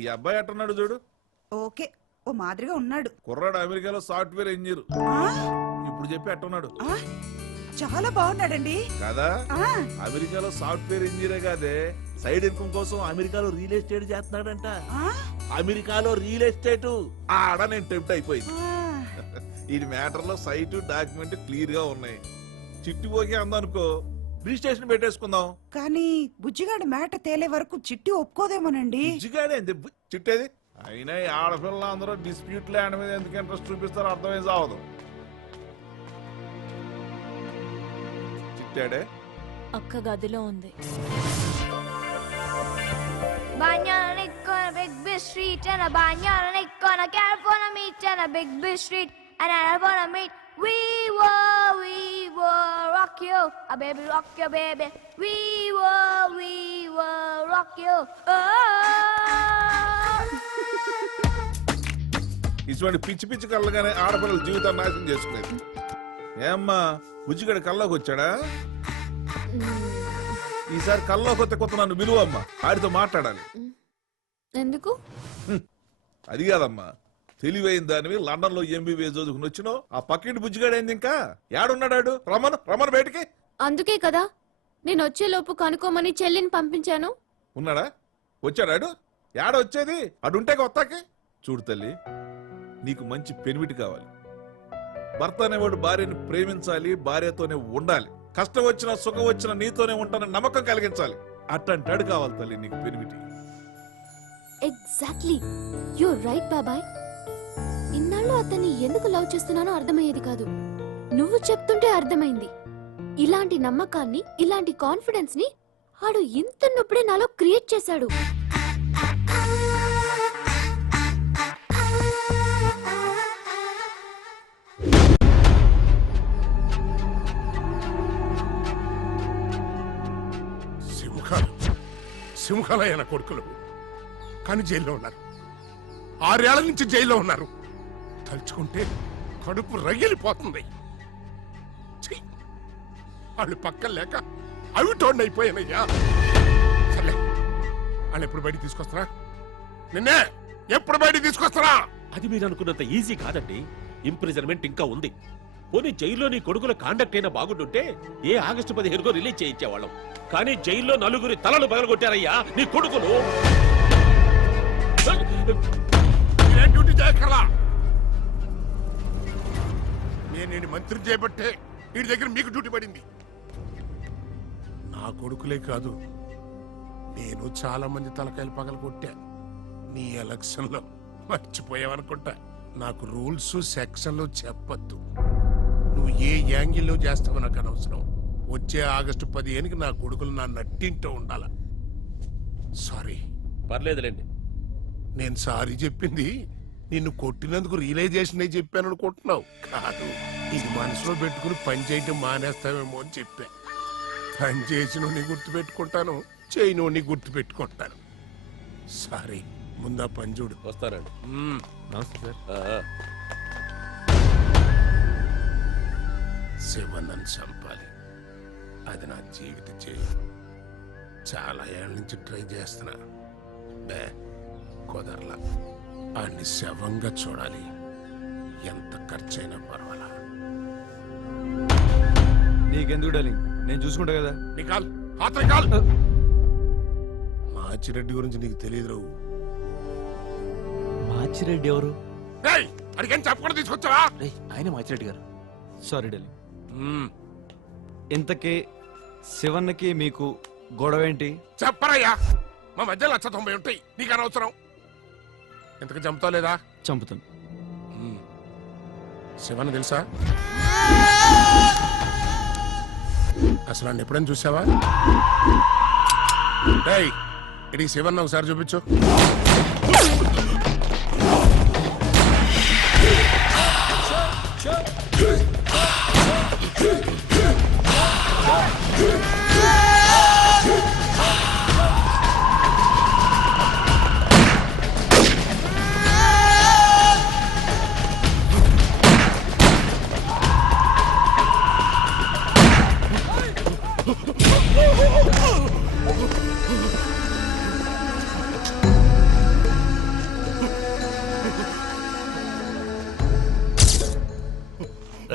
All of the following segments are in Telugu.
ఈ అబ్బాయి ఎట్టున్నాడు చూడు. ఓకే, ఓ మాదిరిగా ఉన్నాడు. కుర్రాడు అమెరికాలో సాఫ్ట్వేర్ ఇంజనీర్. ఇప్పుడు చెప్పి ఎట్టున్నాడు. చాలా బాగున్నాడండి కదా. అమెరికాలో సాఫ్ట్వేర్ ఇంజనీరే కాదే, సైడ్ ఇన్కమ్ కోసం అమెరికాలో రియల్ ఎస్టేట్ చేస్తున్నాడంట. అమెరికాలో రియల్ ఎస్టేట్ ఆడ నేను టెంప్ట్ అయిపోయింది. ఈ మ్యాటర్ లో సైట్ డాక్యుమెంట్ క్లియర్ గా ఉన్నాయి. చిట్టి పోగి అందనుకో రిజిస్ట్రేషన్ పెట్టేసుకుందాం. కానీ బుజ్జిగాడి మ్యాట తేలే వరకు చిట్టి ఒప్పుకోదేమోనండి. బుజ్జిగాడే చిట్టేది. అయినా ఈ ఆడపిల్ల అందరూ డిస్ప్యూట్ ల్యాండ్ మీద ఎందుకు ఇంట్రెస్ట్ చూపిస్తారో అర్థమే సావదు. చిట్టాడే అక్క గదిలో ఉంది. Banyana on a big big street and a banyana on a California meet and a big big street and I wanna meet. We will rock you, a baby rock you baby. We will rock you. ఇటువంటి పిచ్చి పిచ్చి కళ్ళగానే ఆడపిల్లల జీవితాన్ని నాశనం చేసుకునేది. ఏమ్మా బుజ్జిగడి కల్లోకి వచ్చాడా? ఈసారి కల్లోకి వస్తే కొత్త నన్ను విలువమ్మా, ఆడితో మాట్లాడాలి. ఎందుకు? అది కాదమ్మా, తెలివైన దానివి లండన్ లో ఎంబీబీఎస్ చదువుకుని వచ్చినావు. ఆ పక్కింటి బుజ్జిగాడైంది ఇంకా ఏడున్నాడు? రమను బయటికి. అందుకే కదా నేను వచ్చే లోపు కనుక్కోమని చెల్లిని పంపించాను. ఉన్నాడా? వచ్చాడాడు? ఏడ వచ్చేది? అడుంటే కొత్తకి. చూడు తల్లి, నీకు మంచి పెనిమిటి కావాలి. భర్త అనేవాడు భార్యను ప్రేమించాలి, భార్యతోనే ఉండాలి. కష్టం వచ్చినా సుఖం వచ్చినా నీతోనే ఉంటానని నమ్మకం కలిగించాలి. అట్టంటాడు కావాలి తల్లి నీకు పెనిమిటి. ఎగ్జాక్ట్లీ, యూర్ రైట్ బాబాయ్. ఇన్నాళ్ళు అతన్ని ఎందుకు లవ్ చేస్తున్నానో అర్థమయ్యేది కాదు. నువ్వు చెప్తుంటే అర్థమైంది. ఇలాంటి నమ్మకాన్ని, ఇలాంటి కాన్ఫిడెన్స్ ని ఆడు ఇంత నొప్పుడే నాలో క్రియేట్ చేశాడు. సింహాలయన కొడుకులు కానీ జైల్లో ఉన్నారు. 6 ఏళ్ల నుంచి జైల్లో ఉన్నారు. తలుచుకుంటే కడుపు రగిలిపోతుంది. వాళ్ళు పక్కన లేక అవి టోండి అయిపోయానయ్యా. సర్లే, వాళ్ళు ఎప్పుడు బయటికి తీసుకొస్తారా? నిన్నే ఎప్పుడు బయటికి తీసుకొస్తారా? అది మీరు అనుకున్నంత ఈజీ కాదండి. ఇంప్రిజన్మెంట్ ఇంకా ఉంది. పోనీ జైల్లో నీ కొడుకుల కాండక్ట్ అయినా బాగుంటుంటే ఏ ఆగస్టు 15 రిలీజ్ చేయించేవాళ్ళం. కానీ జైల్లో 4 తలలు పగలగొట్టారయ్యా నీ కొడుకులు. డ్యూటీ చేయగలరా? నేను మంత్రి చేయబట్టే వీడి దగ్గర మీకు డ్యూటీ పడింది. నా కొడుకులే కాదు, నేను చాలా మంది తలకాయలు పగలగొట్టా. నీ ఎలక్షన్ లో మర్చిపోయావనుకుంటా. నాకు రూల్స్ సెక్షన్లు చెప్పద్దు. నువ్వు ఏ యాంగిల్లో చేస్తావో నాకు అనవసరం. వచ్చే ఆగస్టు 15కి నా కొడుకులు నా నట్టింటూ ఉండాల. సారీ. పర్లేదులేండి. నేను సారీ చెప్పింది నిన్ను కొట్టినందుకు రియలైజేషన్ అయి చెప్పాను అనుకుంటున్నావు కాదు. ఇది మనసులో పెట్టుకుని పని చేయటం మానేస్తావేమో అని చెప్పా. పని చేసిన గుర్తు పెట్టుకుంటాను, చేయను గుర్తు పెట్టుకుంటాను. సారీ. ముందా పని చూడు. వస్తానండి. నమస్తే సార్. శివన్నను చంపాలి, అది నా జీవిత చేయి. చాలా ఏళ్ళ నుంచి ట్రై చేస్తున్నా, కుదరలా. ఆడిని శవంగా చూడాలి, ఎంత ఖర్చైనా పర్వాలా. నీకెందుకు డార్లింగ్, నేను చూసుకుంటా కదా. మాచిరెడ్డి గురించి నీకు తెలియదు రావు. మాచిరెడ్డి ఎవరు? అడిగని చెప్పకుండా తీసుకొచ్చావా? ఆయన మాచిరెడ్డి గారు. Sorry darling. ఇంతకీ శివన్నకి మీకు గొడవ ఏంటి? చెప్పరయ్యా. మా మధ్య 190 ఉంటాయి, నీకు అనవసరం. ఇంతకు చంపుతావు లేదా? చంపుతాను. శివన్న తెలుసా? అసలు నన్ను ఎప్పుడైనా చూసావా? ఇది శివన్న ఒకసారి చూపించు.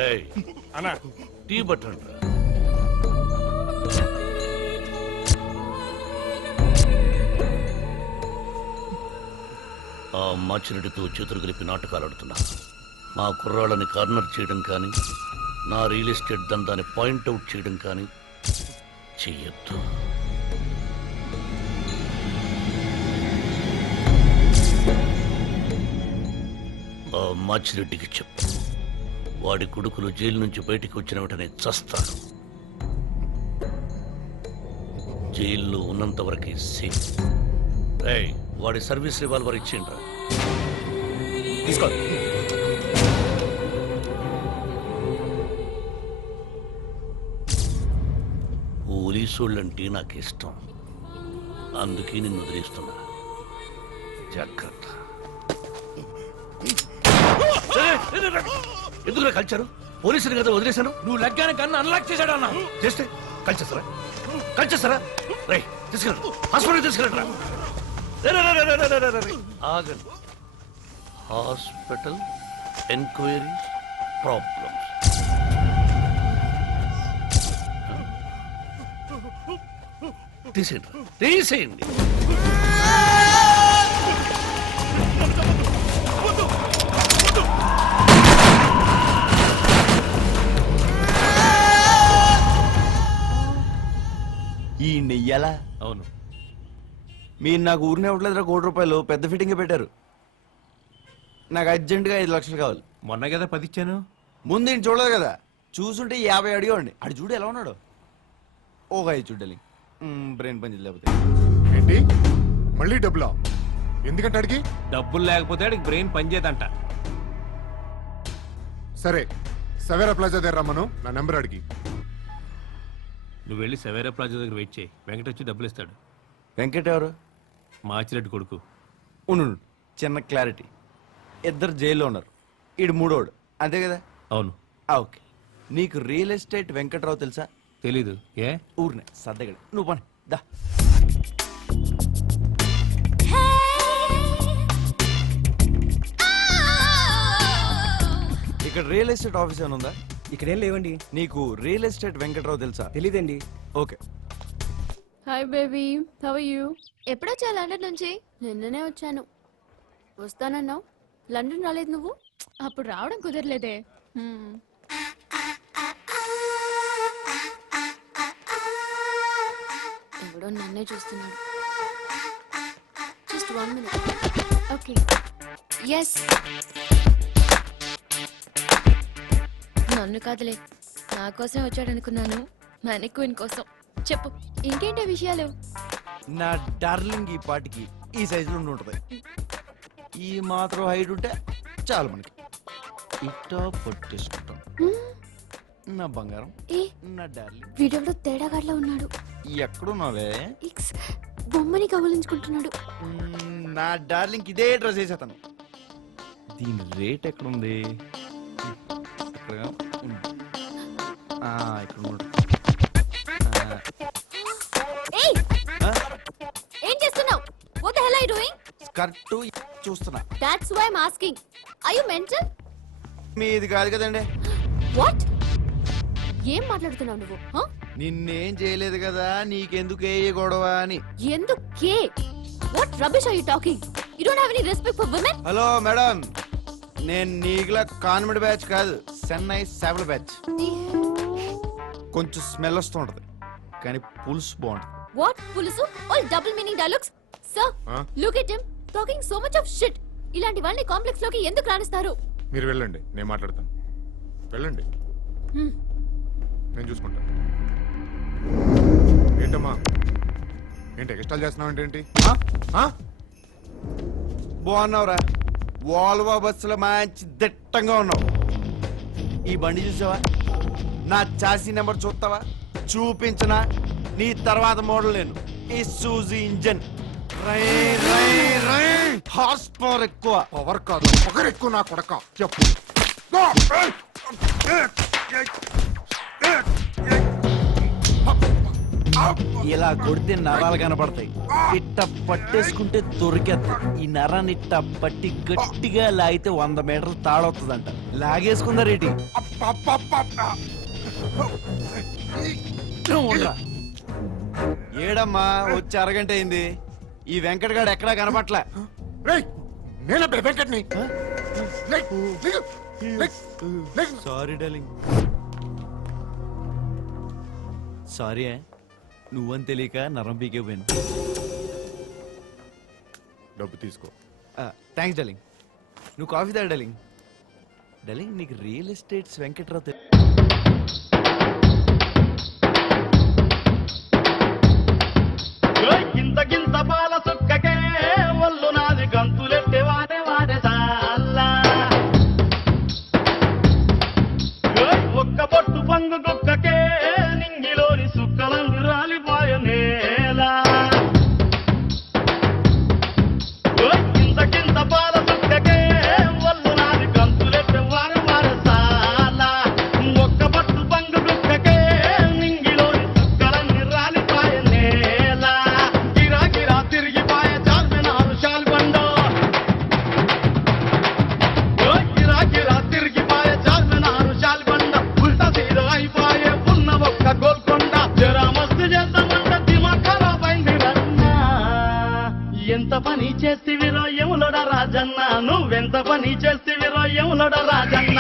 రేయ్, అన్నా టీ పట్టండి రా. ఆ మాచిరెడ్డితో చేతులు కలిపి నాటకాలు ఆడుతున్నా. మా కుర్రాళ్ళని కార్నర్ చేయడం కానీ, నా రియల్ ఎస్టేట్ దందాన్ని పాయింట్అవుట్ చేయడం కానీ చెయ్యొద్దు. ఆ మాచిరెడ్డికి చెప్పు, వాడి కొడుకులు జైలు నుంచి బయటికి వచ్చిన వెంటనే చస్తాడు. జైల్లో ఉన్నంత వరకు సేఫ్. రేయ్, వాడి సర్వీస్ రివాల్వర్ ఇచ్చిండ్రా. తీసుకో. పోలీసోళ్ళంటే నాకు ఇష్టం, అందుకే నిన్ను వదిలేస్తున్నా. జాగ్రత్త. ఎందుకు కలిచారు? పోలీసులు కదా వదిలేశాను. నువ్వు లగ్గానే కన్ను అన్లాక్ చేశాడు అన్న. చేస్తే కలిచేస్తారా? కలిచేస్తారా? రై, తీసుకెళ్ళండి, హాస్పిటల్ తీసుకెళ్ళండి. ఆగండి. Hospital enquiry problems. తీసేయండి, తీసేయండి. ఈ నెయ్యాలా? అవును. మీరు నాకు ఊరినే ఇవ్వట్లేదురా, ₹1,00,00,000 పెద్ద ఫిట్టింగ్ పెట్టారు. నాకు అర్జెంటుగా 5 లక్షలు కావాలి. మొన్న కదా 10 ఇచ్చాను. ముందు నేను చూడలేదు కదా, చూసుంటే 50 అడిగేవాడిని. అడు చూడు ఎలా ఉన్నాడు. ఓ 5 చూడాలి. బ్రెయిన్ పని లేకపోతే. ఏంటి మళ్ళీ డబ్బులా? ఎందుకంటే అడిగి డబ్బులు లేకపోతే ఆడికి బ్రెయిన్ పనిచేయదంట. సరే, సవేరా ప్లాజా దగ్గర రమ్మను, నా నెంబర్ అడిగి. నువ్వు వెళ్ళి సవేరా ప్లాజా దగ్గర వెయిట్ చేయి, వెంకట వచ్చి డబ్బులు ఇస్తాడు. వెంకట్ ఎవరు? మాచిరెడ్డి కొడుకు. ఉండు, చిన్న క్లారిటీ. ఇద్దరు జైల్లో ఉన్నారు, ఈడు మూడోడు, అంతే కదా? అవును. ఓకే. నీకు రియల్ ఎస్టేట్ వెంకట్రావు తెలుసా? తెలీదు. ఏ? ఊరినే సర్దగడు. నువ్వు పని దా. ఇక్కడ రియల్ ఎస్టేట్ ఆఫీస్ ఏమైనా ఉందా? ఇక్కడేం లేవండి. నీకు రియల్ ఎస్టేట్ వెంకట్రావు తెలుసా? తెలీదండి. Okay. Hi baby, how are you? ఎప్పుడొచ్చా లండన్ నుంచి? నిన్ననే వచ్చాను. వస్తానన్నావు, లండన్ రాలేదు నువ్వు? అప్పుడు రావడం కుదరలేదే. ఎవడో నన్నే చూస్తున్నాడు. Just 1 minute. ఓకే. ఎస్. నన్ను కాదులే, నా కోసం వచ్చాడనుకున్నాను. మ్యానిక్విన్ కోసం. చెప్పు, ఇంకేంటి విషయాలు? నా డార్లింగ్ ఈ పాటికి ఈ సైజులో ఉండి ఉంటది. ఈ మాత్రం హైట్ ఉంటే చాలు మనకి. ఇట్టా పట్టేసుకుంటాం. నా బంగారం, ఏ, నా డార్లింగ్. వీడెవడో తేడాగాడ్లా ఉన్నాడు. ఎక్కడున్నావే? ఇక్స్, బొమ్మని కవలించుకుంటున్నాడు. నా డార్లింగ్ ఇదే డ్రెస్ వేసేతాను. దీని రేట్ ఎక్కడుంది? ఇక్కడ ఇక్కడ ఉన్నాడు. ఏయ్, ఏం చేస్తున్నావు? What the hell are you doing? Skirt చూస్తున్నా. That's why I am asking. Are you mental? మీది కాదు కదండి. వాట్? ఏం మాట్లాడుతున్నావు నువ్వు? నిన్నేం చేయలేదు కదా, నీకెందుకు ఏ గొడవ అని. ఎందుకే? What rubbish are you talking? You don't have any respect for women? Hello madam, నేను నీకులా కాన్వెంట్ బ్యాచ్ కాదు, చెన్నై సేవల బ్యాచ్. కొంచెం స్మెల్ వస్తూ ఉంటది, కానీ పులుసు బాగుంటది. వాట్ పులుసు? All double meaning dialogues. Sir, look at him talking so much of shit. ఇలాంటి వాళ్ళని కాంప్లెక్స్ లోకి ఎందుకు రానిస్తారు? మీరు వెళ్ళండి, నేను మాట్లాడతాను. వెళ్ళండి, నేను చూసుకుంటాను. ఏంటమ్మా, ఏంటి ఎక్స్ట్రాల్ చేస్తున్నావు? ఏంటి బాగున్నావురా, వాల్వా బస్సులో మంచి దిట్టంగా ఉన్నావు. ఈ బండి చూసావా? నా చాసీ నెంబర్ చూస్తావా? చూపించనా? నీ తర్వాత మోడల్ నేను. ఈ సూజీ ఇంజన్. హార్స్ పవర్ ఎక్కువ. పవర్ కాదు, పవర్ ఎక్కువ. నా కొడక చెప్పు. ఇలా కొడితే నరాలు కనపడతాయి. ఇట్ట ఇట్ట పట్టేసుకుంటే దొరికేద్ది. ఈ నరాన్ని ఇట్ట పట్టి గట్టిగా లాగితే 100 మీటర్లు తాడవుతుందంట. లాగేసుకుందా రేటి? ఏడమ్మా వచ్చి అరగంట అయింది. ఈ వెంకటగాడు ఎక్కడా కనపట్లే. రేయ్, నేనే వెంకట్ని. Sorry darling. సారీ నువ్వని తెలియక నరం పీకే పోయాను. డబ్బు తీసుకో. Thanks darling. నువ్వు కాఫీ తాగు డార్లింగ్. డార్లింగ్ నీకు రియల్ ఎస్టేట్స్ వెంకట్రావు గింత గింత పాల సుక్కకే ఒళ్ళు నాది గంతులెట్టే వాడే వాడే సాల్లా ఒక్క పొట్టు పంగు కుక్కకే నింగిలోని సుక్కలందు రాలిపోయ నేలా గింత గింత పాల సుక్కకే ఒళ్ళు నాది గంతులెట్టే వాడే వాడే సాల్లా ఒక్క పొట్టు పంగు కుక్కకే నింగిలోని సుక్కలన్నీ రాలిపోయ నేలా గిరా తిరిగిపోయ చార్మినారు శాల్బండో గిరా తిరిగిపోయ చార్మినారు శాల్బండ ఉల్టా సీదా అయిపోయే ఉన్న ఒక్క గోల్కొండ జరా మస్తు చేద్దామంట దిమాగ్ ఖరాబ్ అయింది రన్నా ఎంత పని చేస్తివిరో యములోడ రాజన్న నువ్వెంత పని చేస్తివిరో యములోడ రాజన్న